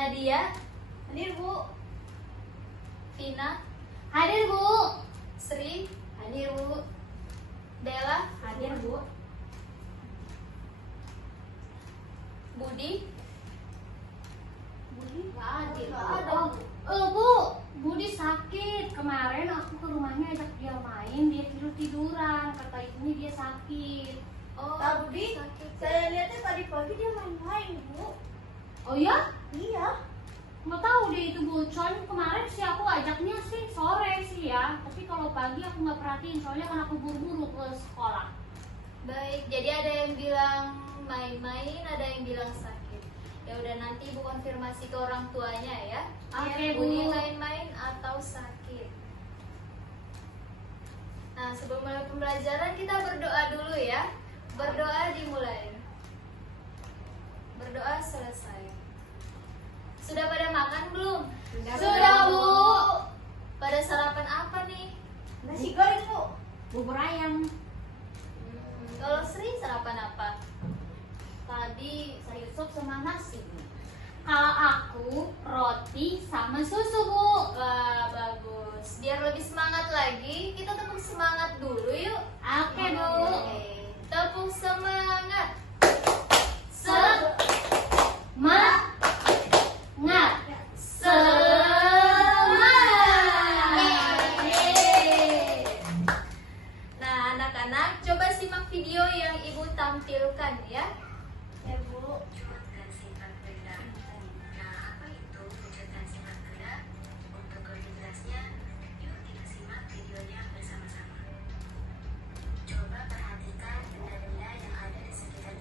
Nadia. Hadir Bu. Vina. Hadir Bu. Sri. Hadir Bu. Della. Hadir Bu. Budi. Budi nggak hadir. Nggak ada. Bu, Budi sakit. Kemarin aku ke rumahnya ajak dia main, dia tiduran. Kata ibunya dia sakit. Oh, Kak Budi, sakit. saya lihatnya tadi pagi dia main-main, Bu. Oh ya? Iya. Nggak tahu deh itu Bu. Soalnya kemarin sih aku ajaknya sih sore sih ya. Tapi kalau pagi aku nggak perhatiin. Soalnya kan aku buru-buru ke sekolah. Baik, jadi ada yang bilang main-main, ada yang bilang sakit. Ya udah, nanti Ibu konfirmasi ke orang tuanya ya. Oke, Budi Bu. main-main atau sakit. Nah, sebelum mulai pembelajaran kita berdoa dulu ya. Berdoa dimulai. Berdoa selesai. Sudah pada makan belum? Sudah, Bu. Pada sarapan apa nih? Nasi goreng, Bu. Bubur ayam. Kalau Sri sarapan apa? Tadi sayur sop sama nasi. Kalau aku roti sama susu, Bu. Wah, bagus. Biar lebih semangat lagi, kita tepuk semangat dulu yuk. Oke, Bu. Oke. Tepuk semangat. Semangat. Semangat. Yeay. Nah, anak-anak, coba simak video yang Ibu tampilkan ya. Ya, Bu. Wujudkan sifat gerak. Nah, apa itu wujudkan sifat gerak? Untuk lebih jelasnya, yuk kita simak videonya bersama-sama. Coba perhatikan benda-benda yang ada di sekitar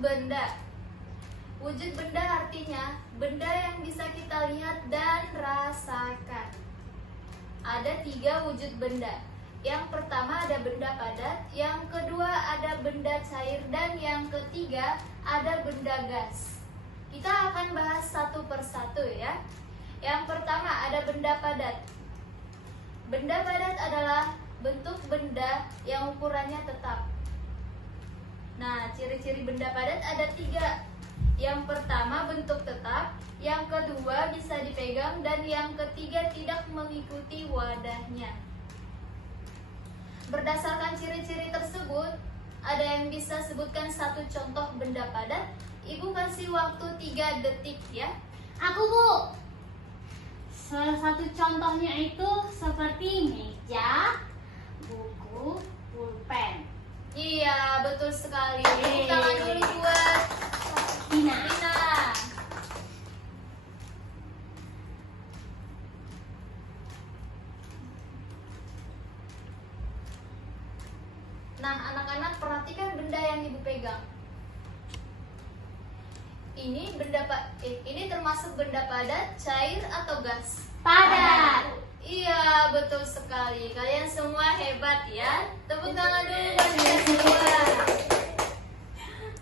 benda. Wujud benda artinya benda yang bisa kita lihat dan rasakan. Ada 3 wujud benda. Yang pertama ada benda padat, yang kedua ada benda cair, dan yang ketiga ada benda gas. Kita akan bahas satu persatu ya. Yang pertama ada benda padat. Benda padat adalah bentuk benda yang ukurannya tetap. Nah, ciri-ciri benda padat ada 3. Yang pertama bentuk tetap, yang kedua bisa dipegang, dan yang ketiga tidak mengikuti wadahnya. Berdasarkan ciri-ciri tersebut, ada yang bisa sebutkan satu contoh benda padat. Ibu kasih waktu 3 detik ya. Aku, Bu. Salah satu contohnya itu seperti meja, buku, pulpen. Iya, betul sekali. Tepuk tangan dulu buat Tina. Tina. Nah, anak-anak perhatikan benda yang ibu pegang. Ini termasuk benda padat, cair atau gas? Padat. Iya, betul sekali. Kalian semua hebat ya. Tepuk tangan dulu buat kalian semua.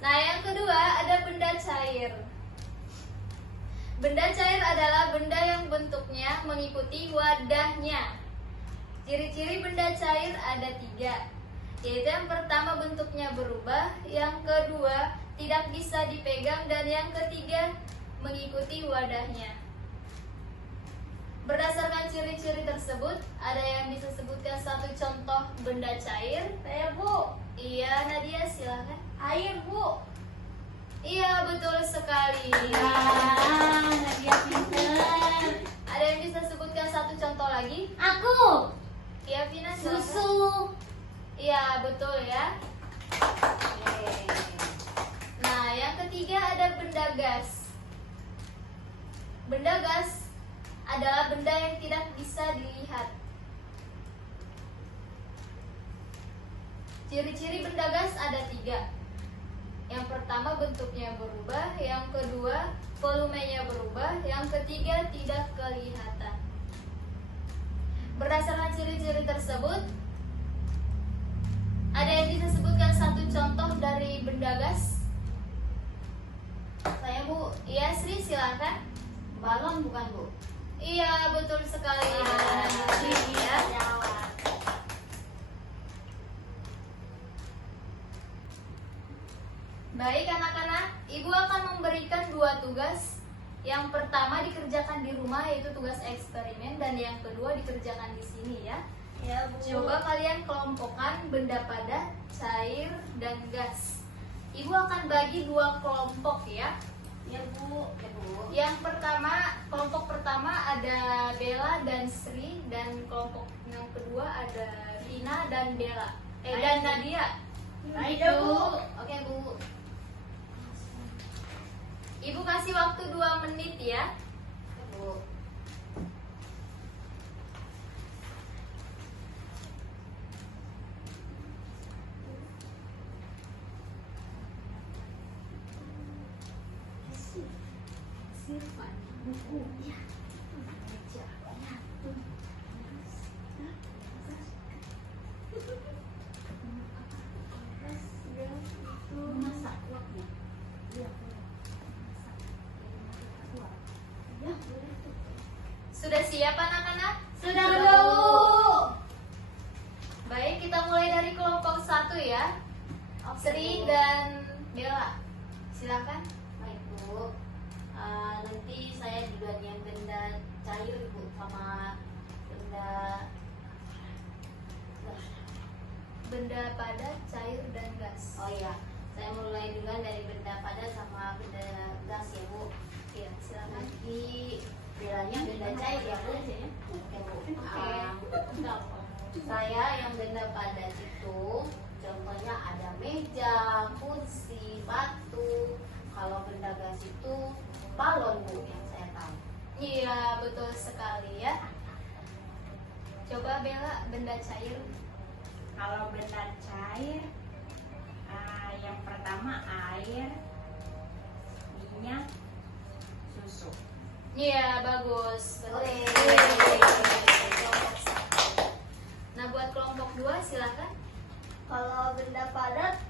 Nah, yang kedua ada benda cair. Benda cair adalah benda yang bentuknya mengikuti wadahnya. Ciri-ciri benda cair ada 3, yaitu yang pertama bentuknya berubah, yang kedua tidak bisa dipegang, dan yang ketiga mengikuti wadahnya. Berdasarkan ciri-ciri tersebut, ada yang bisa sebutkan satu contoh benda cair? Saya, Bu. Iya, Nadia, silahkan. Air, Bu. Iya, betul sekali. Ah, Nadia pinter. Ada yang bisa sebutkan satu contoh lagi? Aku. Iya, Vina, silahkan. Susu. Iya, betul ya. Nah, yang ketiga ada benda gas. Benda gas adalah benda yang tidak bisa dilihat. Ciri-ciri benda gas ada 3. Yang pertama bentuknya berubah, yang kedua volumenya berubah, yang ketiga tidak kelihatan. Berdasarkan ciri-ciri tersebut, ada yang bisa sebutkan satu contoh dari benda gas? Saya, Bu. Iya, Sri, silakan. Balon bukan, Bu? Iya, betul sekali. Ya. Baik anak-anak, Ibu akan memberikan 2 tugas. Yang pertama dikerjakan di rumah, yaitu tugas eksperimen, dan yang kedua dikerjakan di sini ya. Ya, Bu. Coba kalian kelompokkan benda padat, cair, dan gas. Ibu akan bagi 2 kelompok ya. Ya, Bu. Ya, Bu. Yang pertama, kelompok pertama ada Bella dan Sri, dan kelompok yang kedua ada Vina dan Bella. Dan Nadia. Baik, Ya, Bu. Oke, Bu. Ibu kasih waktu 2 menit ya. Ya, Bu. Sudah siap anak-anak? Sudah, Bu. Baik, kita mulai dari kelompok 1 ya. Sri dan Bella. Silakan. Baik, Bu. Nanti saya di bagian benda cair, Bu, sama Benda padat, cair, dan gas. oh iya, saya mulai duluan dari benda padat sama benda gas ya, Bu. Iya, silakan. Nanti belanya benda cair ya, Bu. Oke, Bu. Saya yang benda padat itu contohnya ada meja, kursi, batu. Kalau benda gas itu balon, Bu, yang saya tahu. Iya, betul sekali ya. Coba Bella, benda cair. Kalau benda cair, yang pertama air, namanya susu. Iya, bagus. Oleh. Kelompok satu. Nah, buat kelompok 2 silakan. Kalau benda padat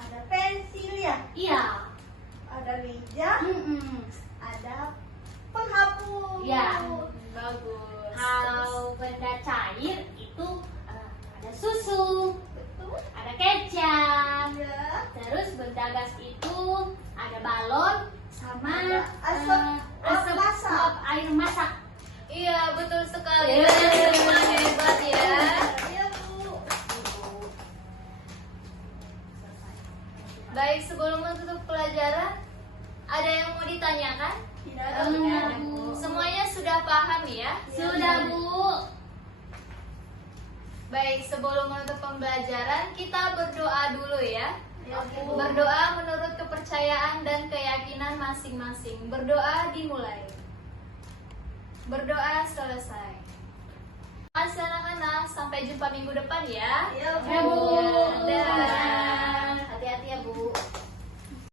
ada pensil ya, Iya. ada meja, ada penghapus. Iya. Bagus. Kalau benda cair itu ada susu, Betul. ada kecap. Ya. Terus benda gas itu ada balon sama Ada asap asap masak. uap air masak. Iya, betul sekali. Iya. Kalian semua hebat ya. Iya, Bu. Baik, sebelum menutup pelajaran, ada yang mau ditanyakan? Tidak ada. Enggak, Bu. Bu. Semuanya sudah paham ya? Sudah, Bu. Baik, sebelum menutup pembelajaran, kita berdoa dulu ya. Ya, Bu. Berdoa menurut kepercayaan dan keyakinan masing-masing. Berdoa dimulai. Berdoa selesai. Makasih anak-anak, sampai jumpa minggu depan ya. Iya, Bu. Ya, Bu. Dadah.